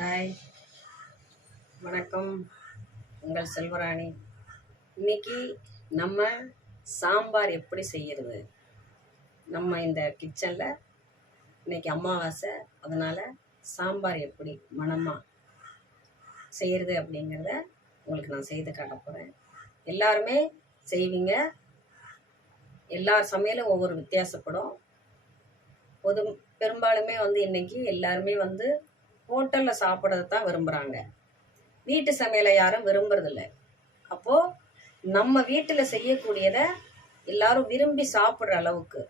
Hi, வணக்கம். உங்கள் செல்வராணி. இன்னைக்கு நம்ம சாம்பார் எப்படி செய்கிறது? நம்ம இந்த கிச்சனில் இன்னைக்கு அமாவாசை, அதனால் சாம்பார் எப்படி மணமாக செய்கிறது அப்படிங்கிறத உங்களுக்கு நான் செய்து காட்ட போகிறேன். எல்லாருமே செய்வீங்க. எல்லார் சமையலும் ஒவ்வொரு வித்தியாசப்படும். பெரும்பாலுமே இன்னைக்கு எல்லாருமே ஹோட்டலில் சாப்பிட்றது தான் விரும்புகிறாங்க. வீட்டு சமையலை யாரும் விரும்புறதில்ல. அப்போது நம்ம வீட்டில் செய்யக்கூடியதை எல்லாரும் விரும்பி சாப்பிட்ற அளவுக்கு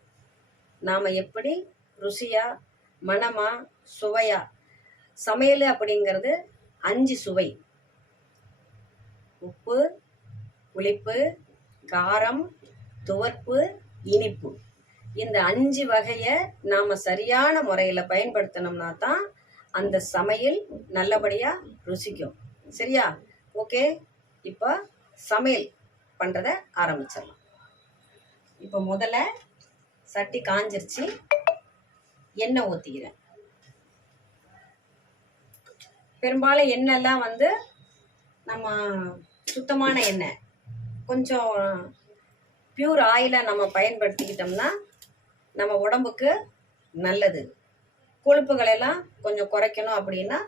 நாம் எப்படி ருசியாக, மணமாக, சுவையாக சமையல் அப்படிங்கிறது 5 சுவை: உப்பு, புளிப்பு, காரம், துவர்ப்பு, இனிப்பு. இந்த 5 வகையை நாம் சரியான முறையில் பயன்படுத்தினோம்னா தான் அந்த சமையல் நல்லபடியாக ருசிக்கும். சரியா? ஓகே, இப்போ சமையல் பண்ணுறத ஆரம்பிச்சிடலாம். இப்போ முதல்ல சட்டி காஞ்சிருச்சு, எண்ணெய் ஊற்றிக்கிறேன். பெரும்பாலும் எண்ணெய்லாம் நம்ம சுத்தமான எண்ணெய், கொஞ்சம் பியூர் ஆயிலை நம்ம பயன்படுத்திக்கிட்டோம்னா நம்ம உடம்புக்கு நல்லது. கொழுப்புகளெல்லாம் கொஞ்சம் குறைக்கணும் அப்படின்னா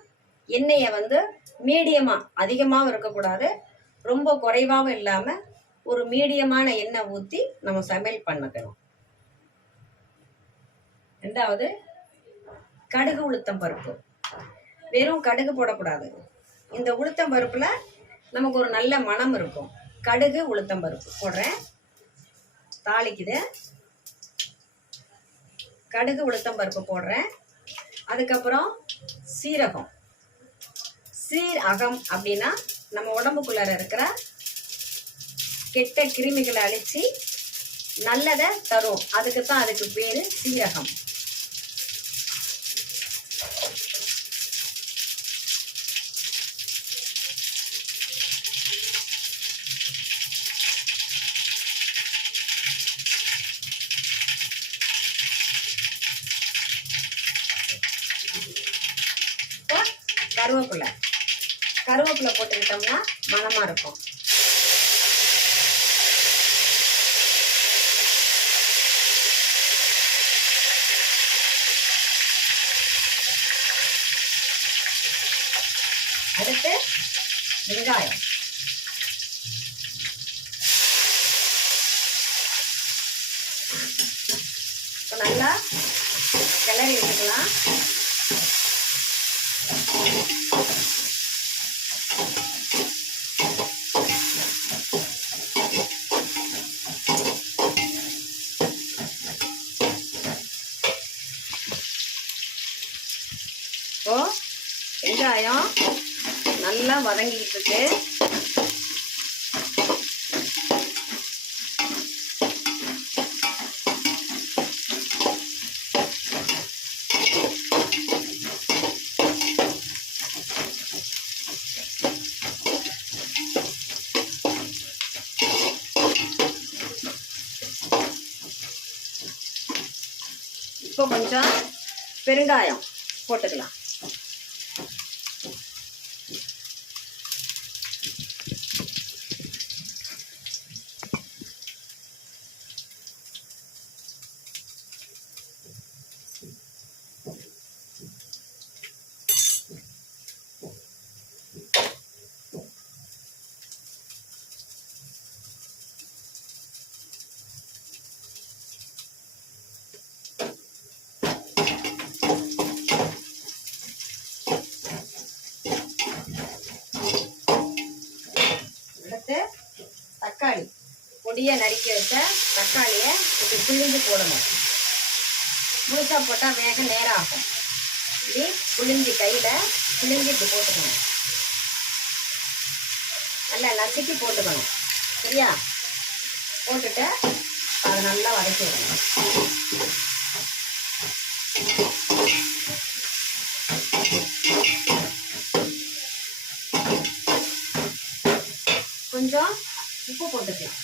எண்ணெயை மீடியமாக, அதிகமாகவும் இருக்கக்கூடாது, ரொம்ப குறைவாகவும் இல்லாமல் ஒரு மீடியமான எண்ணெய் ஊற்றி நம்ம சமையல் பண்ணிக்கணும். ரெண்டாவது, கடுகு உளுத்தம் பருப்பு. வெறும் கடுகு போடக்கூடாது. இந்த உளுத்தம் பருப்பில் நமக்கு ஒரு நல்ல மணம் இருக்கும். கடுகு உளுத்தம் பருப்பு போடுறேன். தாளிக்குது. கடுகு உளுத்தம் பருப்பு போடுறேன். அதுக்கப்புறம் சீரகம். சீரகம் அப்படின்னா நம்ம உடம்புக்குள்ளார இருக்கிற கெட்ட கிருமிகளை அழிச்சு நல்லதை தரும். அதுக்கு தான் அதுக்கு பேரு சீரகம். கருவேப்பிலை போட்டுக்கிட்டோம்னா மணமா இருக்கும். அடுத்து வெங்காயம். இப்போ நல்லா கிளறி விட்டுக்கலாம். இப்போ வெங்காயம் நல்லா வதங்கிட்டு இருக்கு. இப்போ கொஞ்சம் பெருங்காயம் போட்டுக்கலாம். தக்காளி, பொடியை நறுக்கி வச்ச தக்காளியை இப்படி புளிஞ்சு போடணும். முழுசா போட்டால் வேக நேரம் ஆகும். இப்படி புளிஞ்சு கையில் புளிஞ்சு இப்படி போட்டுக்கணும். நல்லா நசுக்கி போட்டுக்கணும். சரியா? போட்டுட்டு அதை நல்லா வதக்கி விடணும். கொஞ்சம் உப்பு போட்டுக்கலாம்.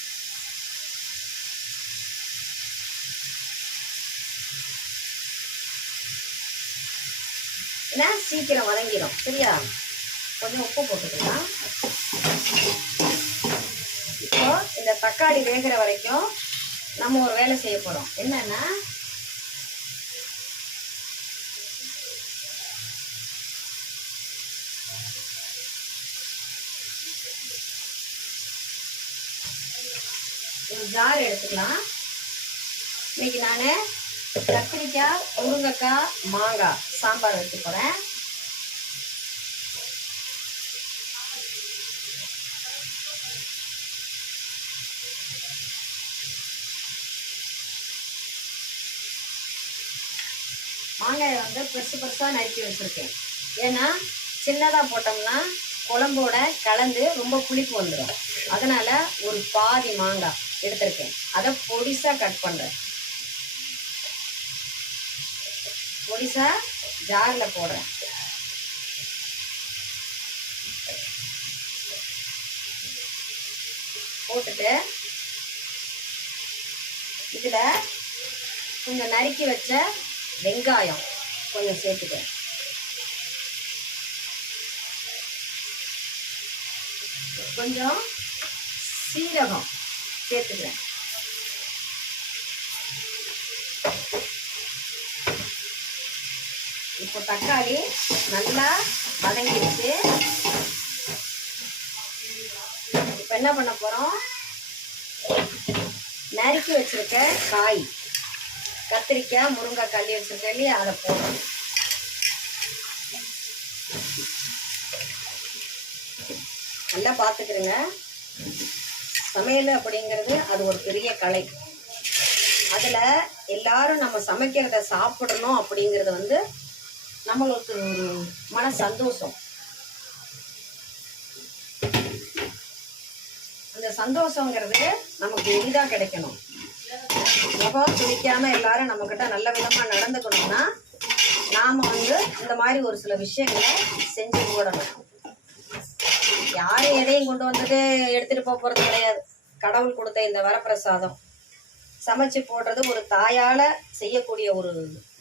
ஏன்னா சீக்கிரம் வதங்கிடும். சரியா? கொஞ்சம் உப்பு போட்டுக்கலாம். இப்போ இந்த தக்காளி வேகிற வரைக்கும் நம்ம ஒரு வேலை செய்ய போகிறோம். என்னன்னா ஒரு ஜார் எடுத்துக்கலாம். இன்னைக்கு நான் கத்திரிக்காய், முருங்கைக்காய், மாங்காய் சாம்பார் வைக்க போகிறேன். மாங்காயை வந்து பெருசாக நறுக்கி வச்சுருக்கேன். ஏன்னா சின்னதாக போட்டோம்னா குழம்போட கலந்து ரொம்ப புளிப்பு வந்துடும். அதனால் ஒரு பாதி மாங்காய் எடுத்திருக்கேன். அதை பொடிசாக கட் பண்ணுறேன். பொடிசாக ஜாரில் போடுறேன். போட்டுட்டு இதில் கொஞ்சம் நறுக்கி வச்ச வெங்காயம் கொஞ்சம் சேர்த்துட்டேன். கொஞ்சம் சீரகம் சேர்த்துக்கிறேன். இப்போ தக்காளி நல்லா வதங்கிடுச்சு. இப்போ என்ன பண்ண போகிறோம்? நறுக்கி வச்சிருக்க காய், கத்திரிக்காய், முருங்கைக்காய் கள்ளி வச்சிருக்கேன் இல்லையா, அதை போடுறோம். நல்லா பார்த்துக்கிறேங்க. சமையல் அப்படிங்கிறது அது ஒரு பெரிய கலை. அதில் எல்லாரும் நம்ம சமைக்கிறத சாப்பிடணும் அப்படிங்கிறது வந்து நம்மளுக்கு ஒரு மன சந்தோஷம். அந்த சந்தோஷங்கிறது நமக்கு எளிதாக கிடைக்கணும். முகம் துடிக்காம எல்லாரும் நம்மக்கிட்ட நல்ல விதமாக நடந்துக்கணும்னா நாம் வந்து இந்த மாதிரி ஒரு சில விஷயங்களை செஞ்சு போடணும். யாரும் எதையும் கொண்டு வந்துட்டு எடுத்துகிட்டு போகிறது கிடையாது. கடவுள் கொடுத்த இந்த வரப்பிரசாதம் சமைச்சு போடுறது ஒரு தாயால் செய்யக்கூடிய ஒரு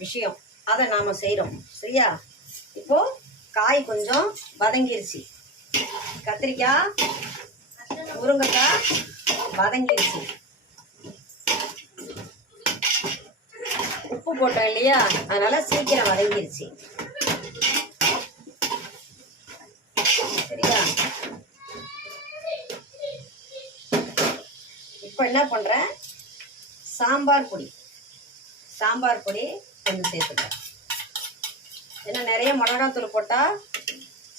விஷயம். அதை நாம் செய்கிறோம். சரியா? இப்போது காய் கொஞ்சம் வதங்கிருச்சு. கத்திரிக்காய், முருங்கைக்காய் வதங்கிருச்சு. உப்பு போட்டோம் இல்லையா, அதனால சீக்கிரம் வதங்கிருச்சு. சரியா? இப்போ என்ன பண்ணுறேன்? சாம்பார் பொடி கொஞ்சம் சேர்த்துக்கிறேன். ஏன்னா நிறைய மிளகாத்தூள் போட்டால்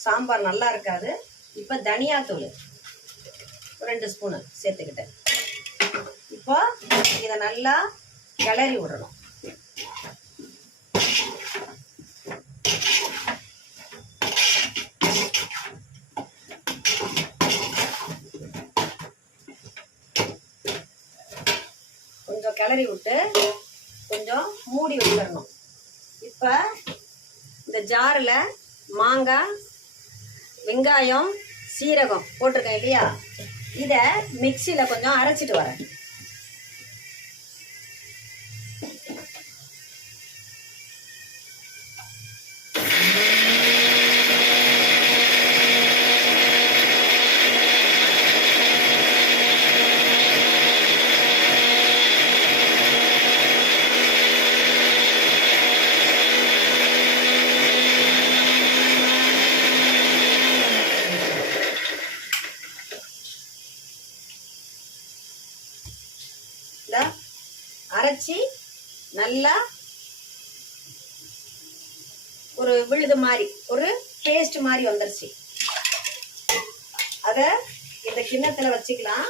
சாம்பார் நல்லா இருக்காது. இப்போ தனியாத்தூள் 2 ஸ்பூனு சேர்த்துக்கிட்டேன். இப்போ இதை நல்லா கிளறி விடணும். கொஞ்சம் கிளறி விட்டு கொஞ்சம் மூடி வச்சிடணும். இப்போ இந்த ஜாரில் மாங்காய், வெங்காயம், சீரகம் போட்டிருக்கேன் இல்லையா, இதை மிக்சியில் கொஞ்சம் அரைச்சிட்டு வரேன். அரைச்சி நல்லா ஒரு விழுது மாதிரி ஒரு பேஸ்ட் மாதிரி வந்துருச்சு. அதை இந்த கிண்ணத்துல வச்சுக்கலாம்.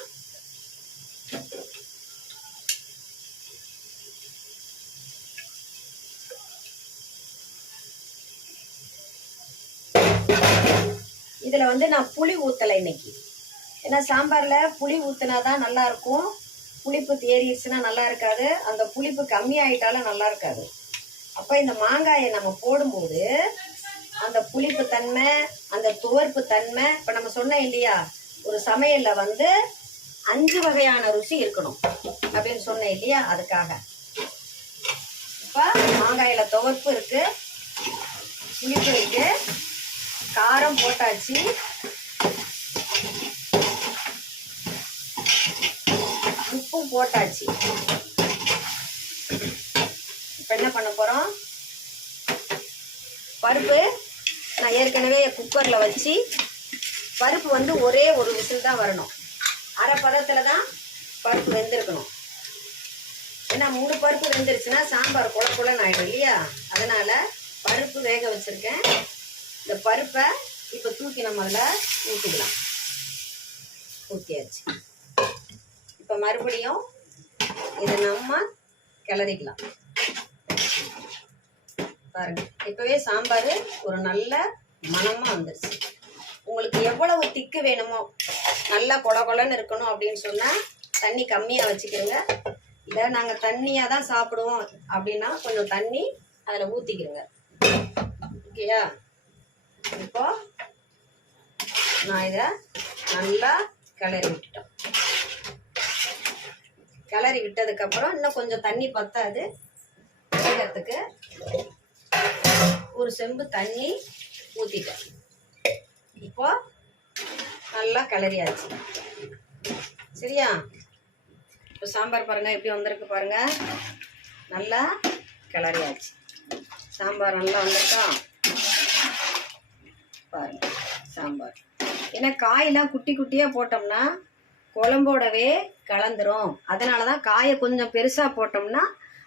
இதுல வந்து நான் புளி ஊத்தலை இன்னைக்கு. ஏன்னா சாம்பார்ல புளி ஊத்துனாதான் நல்லா இருக்கும். புளிப்பு தேறிடுச்சுன்னா நல்லா இருக்காது. அந்த புளிப்பு கம்மியாயிட்டாலும் நல்லா இருக்காது. அப்ப இந்த மாங்காயை நம்ம போடும்போது அந்த புளிப்பு தன்மை, அந்த துவர்ப்பு தன்மை, இப்ப நம்ம சொன்னோம் இல்லையா, ஒரு சமையல்ல வந்து 5 வகையான ருசி இருக்கணும் அப்படின்னு சொன்னேன் இல்லையா, அதுக்காக. இப்ப மாங்காயில துவர்ப்பு இருக்கு, புளிப்பு இருக்கு, காரம் போட்டாச்சு, உப்பும் போட்டாச்சு. இப்போ என்ன பண்ண போகிறோம், பருப்பு நான் ஏற்கனவே குக்கரில் வச்சு பருப்பு வந்து ஒரே ஒரு விசில் தான் வரணும். அரை பதத்தில் தான் பருப்பு வெந்திருக்கணும். ஏன்னா முழு பருப்பு வெந்துருச்சுன்னா சாம்பார் குழ குழன்னு ஆகிடும் இல்லையா, அதனால் பருப்பு வேக வச்சுருக்கேன். இந்த பருப்பை இப்போ தூக்கி நம்ம அதில் ஊற்றிக்கலாம். ஊற்றியாச்சு. இப்போ மறுபடியும் இதை நம்ம கிளறிக்கலாம். பாருங்க, இப்போவே சாம்பார் ஒரு நல்ல மணமாக வந்துருச்சு. உங்களுக்கு எவ்வளவு திக்கு வேணுமோ, நல்லா கொல கொலன்னு இருக்கணும் அப்படின்னு சொன்னால் தண்ணி கம்மியாக வச்சுக்கிறோங்க. இல்லை நாங்கள் தண்ணியாக தான் சாப்பிடுவோம் அப்படின்னா கொஞ்சம் தண்ணி அதில் ஊற்றிக்கிறோங்க. ஓகேயா? இப்போ நான் இதை நல்லா கிளறி விட்டுட்டோம். கிளறி விட்டதுக்கப்புறம் இன்னும் கொஞ்சம் தண்ணி பத்தாது வேகிறதுக்கு, ஒரு செம்பு தண்ணி ஊற்றிட்டேன். இப்போ நல்லா கிளறியாச்சு. சரியா? இப்போ சாம்பார் பாருங்கள் எப்படி வந்திருக்கு பாருங்கள். நல்லா கிளறியாச்சு. சாம்பார் நல்லா வந்திருக்கா பாருங்கள். சாம்பார் ஏன்னா காயெல்லாம் குட்டி குட்டியாக போட்டோம்னா குழம்போடவே கலந்துரும். அதனால தான் காயை கொஞ்சம் பெருசாக போட்டோம்னா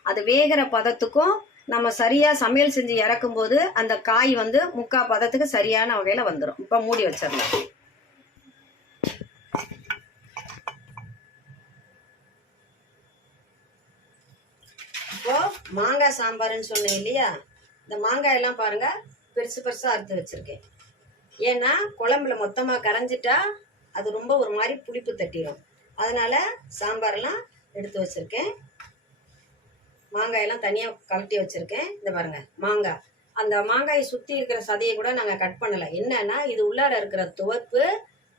அது வேகிற பதத்துக்கும் நம்ம சரியாக சமையல் செஞ்சு இறக்கும்போது அந்த காய் வந்து முக்கால் பதத்துக்கு சரியான வகையில் வந்துடும். இப்போ மூடி வச்சிடலாம். இப்போ மாங்காய் சாம்பார்னு சொன்னேன் இல்லையா, இந்த மாங்காயெல்லாம் பாருங்க பெருசு பெருசாக அறுத்து வச்சிருக்கேன். ஏன்னா குழம்புல மொத்தமாக கரைஞ்சிட்டா அது ரொம்ப ஒரு மாதிரி புளிப்பு தட்டிடும். அதனால சாம்பாரெல்லாம் எடுத்து வச்சிருக்கேன். மாங்காயெல்லாம் தனியாக கழட்டி வச்சுருக்கேன். இந்த பாருங்கள் மாங்காய், அந்த மாங்காயை சுற்றி இருக்கிற சதையை கூட நாங்கள் கட் பண்ணலை. என்னன்னா இது உள்ளார இருக்கிற துவப்பு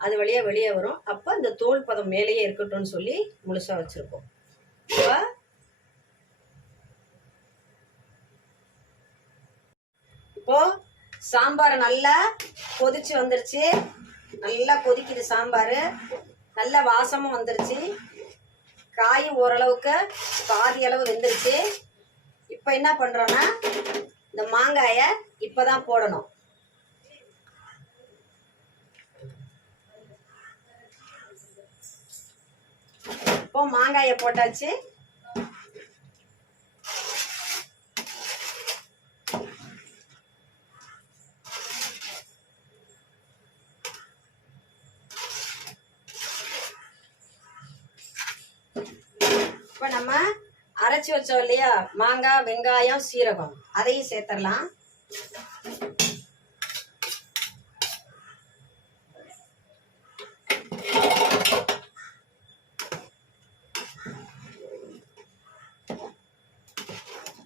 அது வழியாக வெளியே வரும். அப்போ இந்த தோல் பதம் மேலேயே இருக்கட்டும்னு சொல்லி முழுசாக வச்சுருக்கோம். இப்போ சாம்பார் நல்லா கொதிச்சு வந்துருச்சு. நல்லா கொதிக்குது சாம்பார், நல்ல வாசமும் வந்துருச்சு. காயும் ஓரளவுக்கு பாதி அளவு வெந்துருச்சு. இப்போ என்ன பண்ணுறோன்னா இந்த மாங்காயை இப்போ தான் போடணும். இப்போ மாங்காயை போட்டாச்சு. இப்போ நம்ம அரைச்சி வச்சோம் இல்லையா மாங்காய், வெங்காயம், சீரகம், அதையும் சேர்த்துடலாம்.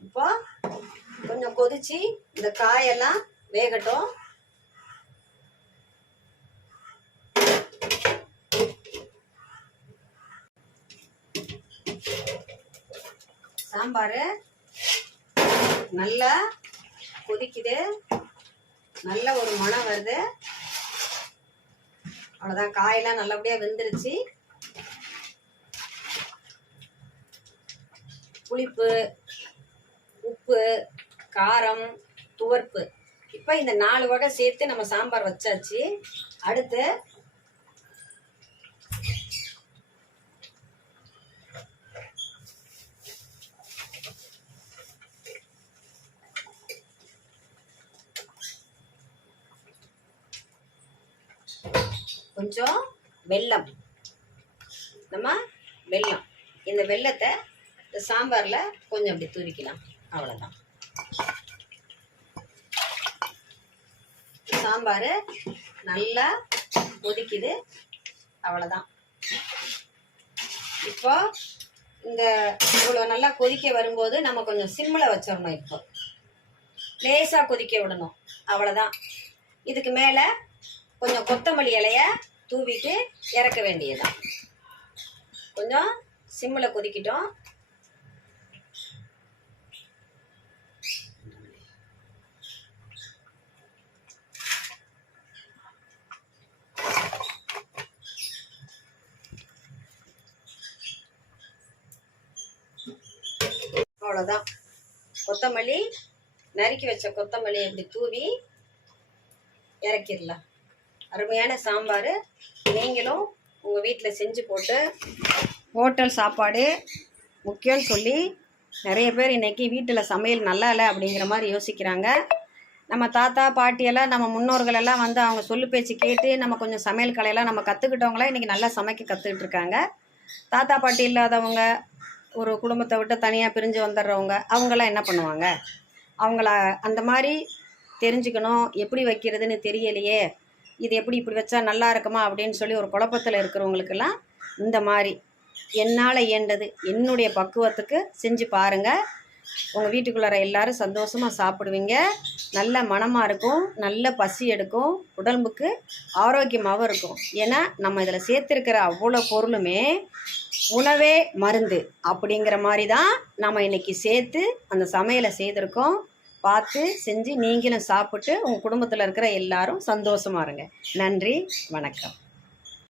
இப்போ கொஞ்சம் கொதிச்சு இந்த காயெல்லாம் வேகட்டும். சாம்பார் நல்லா கொதிக்குது, நல்ல ஒரு மணம் வருது. அவ்வளோதான், காயெல்லாம் நல்லபடியாக வெந்துருச்சு. புளிப்பு, உப்பு, காரம், துவர்ப்பு, இப்போ இந்த 4 வகை சேர்த்து நம்ம சாம்பார் வச்சாச்சு. அடுத்து கொஞ்சம் வெல்லம், நம்ம வெல்லம், இந்த வெல்லத்தை இந்த சாம்பாரில் கொஞ்சம் அப்படி தூவிக்கலாம். அவ்வளோதான். சாம்பார் நல்லா கொதிக்குது. அவ்வளோதான். இப்போ இந்த இவ்வளோ நல்லா கொதிக்க வரும்போது நம்ம கொஞ்சம் சிம்மில் வச்சிடணும். இப்போ லேசாக கொதிக்க விடணும். அவ்வளோதான். இதுக்கு மேலே கொஞ்சம் கொத்தமல்லி இலைய தூவிட்டு இறக்க வேண்டியதுதான். கொஞ்சம் சிம்மில் கொதிக்கிட்டோம். அவ்வளோதான். கொத்தமல்லி, நறுக்கி வச்ச கொத்தமல்லி இப்படி தூவி இறக்கிடலாம். அருமையான சாம்பார். நீங்களும் உங்கள் வீட்டில் செஞ்சு போட்டு, ஹோட்டல் சாப்பாடு முக்கியம்னு சொல்லி நிறைய பேர் இன்றைக்கி வீட்டில் சமையல் நல்லா இல்லை அப்படிங்கிற மாதிரி யோசிக்கிறாங்க. நம்ம தாத்தா பாட்டியெல்லாம், நம்ம முன்னோர்களெல்லாம் வந்து அவங்க சொல்லு பேச்சு கேட்டு நம்ம கொஞ்சம் சமையல் கலையெல்லாம் நம்ம கற்றுக்கிட்டவங்களாம் இன்றைக்கி நல்லா சமைக்க கற்றுக்கிட்டு இருக்காங்க. தாத்தா பாட்டி இல்லாதவங்க, ஒரு குடும்பத்தை விட்டு தனியாக பிரிஞ்சு வந்துடுறவங்க, அவங்களாம் என்ன பண்ணுவாங்க? அவங்கள அந்த மாதிரி தெரிஞ்சுக்கணும். எப்படி வைக்கிறதுன்னு தெரியலையே, இது எப்படி இப்படி வச்சா நல்லா இருக்குமா அப்படின்னு சொல்லி ஒரு குழப்பத்தில் இருக்கிறவங்களுக்கெல்லாம் இந்த மாதிரி என்னால் இயண்டது என்னுடைய பக்குவத்துக்கு செஞ்சு பாருங்கள். உங்கள் வீட்டுக்குள்ளார எல்லோரும் சந்தோஷமாக சாப்பிடுவீங்க. நல்ல மணமாக இருக்கும், நல்ல பசி எடுக்கும், உடம்புக்கு ஆரோக்கியமாகவும் இருக்கும். ஏன்னா நம்ம இதில் சேர்த்துருக்கிற அவ்வளோ பொருளுமே உணவே மருந்து அப்படிங்கிற மாதிரி தான் நம்ம இன்றைக்கி சேர்த்து அந்த சமையலை செய்திருக்கோம். பார்த்து செஞ்சு நீங்களும் சாப்பிட்டு உங்கள் குடும்பத்தில் இருக்கிற எல்லாரும் சந்தோஷமாக இருங்க. நன்றி, வணக்கம்.